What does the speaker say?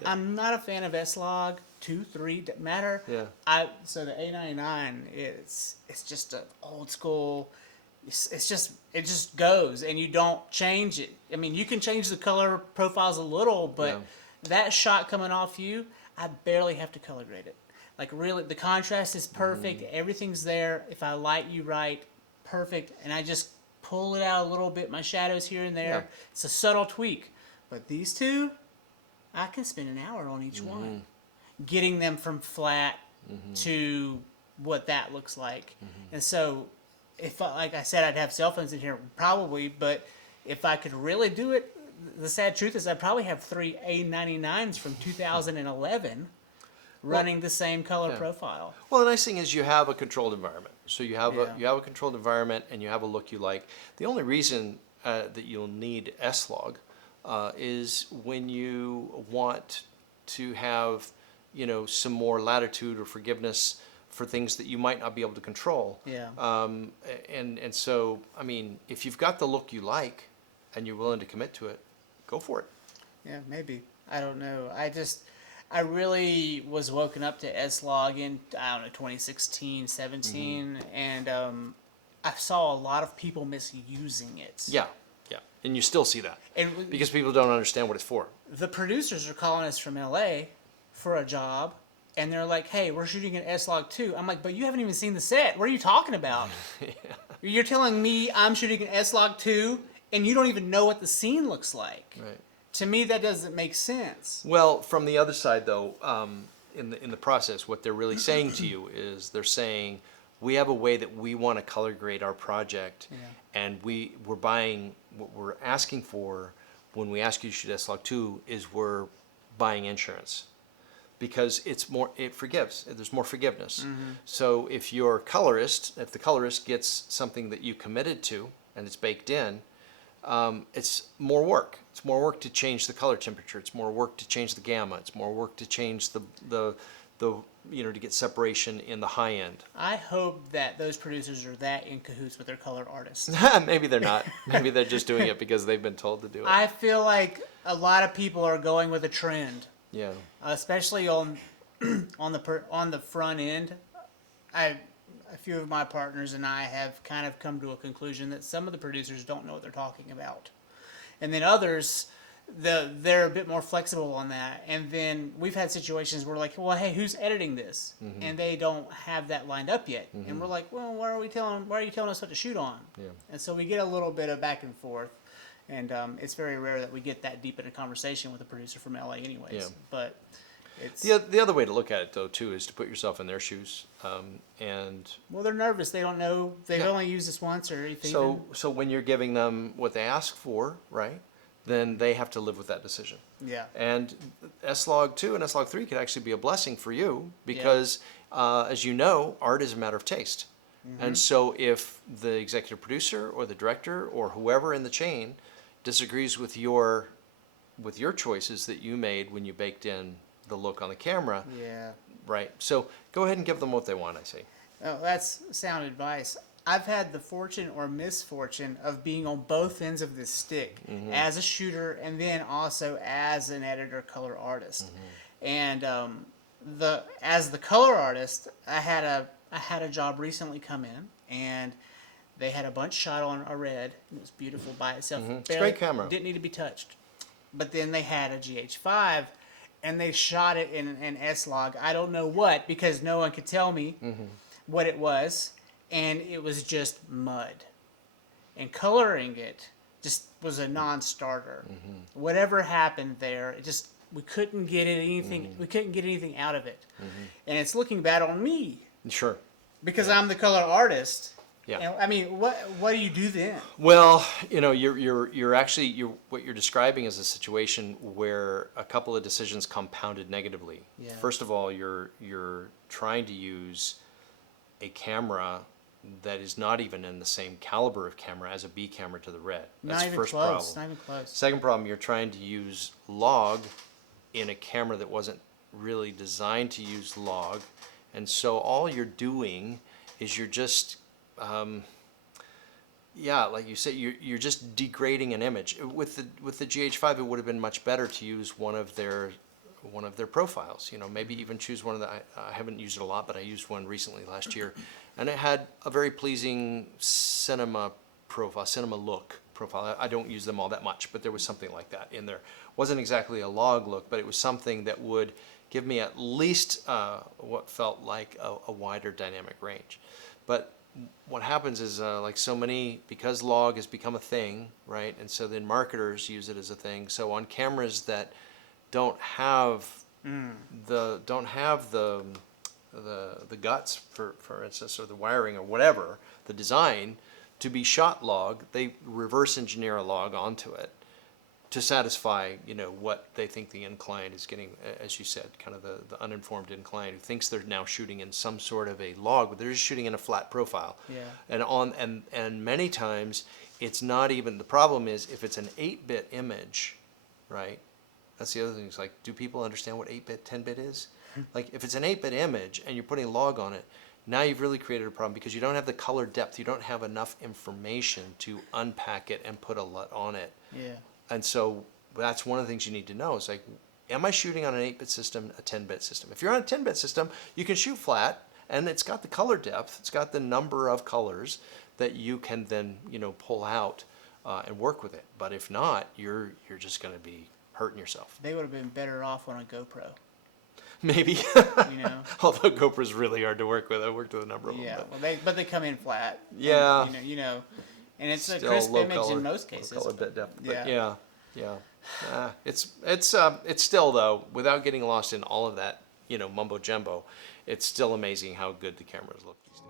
Yeah. I'm not a fan of S-Log 2, 3, doesn't matter. Yeah. So the A99 it's just a old school. It's just it just goes and you don't change it. I mean, you can change the color profiles a little, Yeah. but that shot coming off you, I barely have to color grade it. Like really, the contrast is perfect. Everything's there. If I light you right, perfect. And I just pull it out a little bit. My shadows here and Yeah. there. It's a subtle tweak. But these two, I can spend an hour on each one, getting them from flat to what that looks like. And so, like I said, I'd have cell phones in here probably, but if I could really do it, the sad truth is I probably have three A99s from 2011 Well, running the same color yeah. profile. Well, the nice thing is you have a controlled environment. So Yeah. you have a controlled environment and you have a look you like. The only reason that you'll need S-Log is when you want to have, some more latitude or forgiveness for things that you might not be able to control. Yeah. And so, I mean, if you've got the look you like and you're willing to commit to it, go for it. Yeah, maybe. I don't know. I really was woken up to S-Log in, I don't know, 2016, 17, and I saw a lot of people misusing it. Yeah, yeah. And you still see that And because people don't understand what it's for. the producers are calling us from LA for a job, and they're like, hey, we're shooting an S-Log 2. I'm like, but you haven't even seen the set. What are you talking about? You're telling me I'm shooting an S-Log 2, and you don't even know what the scene looks like. Right. To me, that doesn't make sense. Well, from the other side, though, in the process, what they're really saying to you is they're saying we have a way that we want to color grade our project, and we're buying what we're asking for when we ask you to shoot S-Log 2 is we're buying insurance because it forgives. There's more forgiveness. So if the colorist gets something that you committed to and it's baked in, it's more work. It's more work to change the color temperature. It's more work to change the gamma. It's more work to change the to get separation in the high end. I hope that those producers are that in cahoots with their color artists. Maybe they're not. Maybe they're just doing it because they've been told to do it. I feel like a lot of people are going with a trend, Yeah. especially on on the front end. A few of my partners and I have kind of come to a conclusion that some of the producers don't know what they're talking about, and then others, they're a bit more flexible on that. And then we've had situations where like, well, hey, who's editing this? And they don't have that lined up yet, and we're like, well, why are you telling us what to shoot on? Yeah. And so we get a little bit of back and forth, and it's very rare that we get that deep in a conversation with a producer from LA, anyways. Yeah. But it's The other way to look at it, though, too, is to put yourself in their shoes. And well, they're nervous. They don't know. They've Yeah. only used this once, or if so when you're giving them what they ask for, right, then they have to live with that decision. yeah. And S-Log 2 and S-Log 3 could actually be a blessing for you because, as you know, art is a matter of taste. And so if the executive producer or the director or whoever in the chain disagrees with your choices that you made when you baked in the look on the camera, Yeah. right? So go ahead and give them what they want, I say. Oh, that's sound advice. I've had the fortune or misfortune of being on both ends of this stick as a shooter and then also as an editor color artist. And as the color artist, I had a job recently come in, and they had a bunch shot on a red. It was beautiful by itself. It's a great camera. Didn't need to be touched. But then they had a GH5, and they shot it in an S-Log. I don't know what, because no one could tell me what it was, and it was just mud. And coloring it just was a non-starter. Whatever happened there, we couldn't get anything. We couldn't get anything out of it, and it's looking bad on me Sure. because I'm the color artist. Yeah. And, I mean, what do you do then? Well, you're actually what you're describing is a situation where a couple of decisions compounded negatively. Yeah. First of all, you're trying to use a camera that is not even in the same caliber of camera as a B camera to the red. That's Not even first close. problem. Not even close. Second problem, you're trying to use log in a camera that wasn't really designed to use log, and so all you're doing is you're just like you said, you're just degrading an image. With the GH5, it would have been much better to use one of their their profiles. You know, maybe even choose one of the. I haven't used it a lot, but I used one recently last year, and it had a very pleasing cinema look profile. I don't use them all that much, but there was something like that in there. Wasn't exactly a log look, but it was something that would give me at least what felt like a wider dynamic range. But what happens is like so many, because log has become a thing, right? And so then marketers use it as a thing. So on cameras that don't have the guts, for instance, or the wiring or whatever, the design to be shot log, they reverse engineer a log onto it to satisfy, you know, what they think the end client is getting, as you said, kind of the uninformed end client who thinks they're now shooting in some sort of a log, but they're just shooting in a flat profile. Yeah. And many times it's not even, the problem is if it's an 8-bit image, right? That's the other thing. It's like, do people understand what 8-bit, 10-bit is? Like if it's an 8-bit image and you're putting log on it, now you've really created a problem because you don't have the color depth. You don't have enough information to unpack it and put a LUT on it. Yeah. And so that's one of the things you need to know is like, am I shooting on an 8-bit system, a 10-bit system? If you're on a 10-bit system, you can shoot flat and it's got the color depth. It's got the number of colors that you can then, you know, pull out and work with it. But if not, you're just going to be hurting yourself. They would have been better off on a GoPro. Maybe. You know. Although GoPro's really hard to work with. I worked with a number of them. Yeah. Well, they come in flat. Yeah. And, you know, and it's Still a crisp low image color, in most cases. low color bit depth. But Yeah. It's still though, without getting lost in all of that, you know, mumbo jumbo, it's still amazing how good the cameras look these days.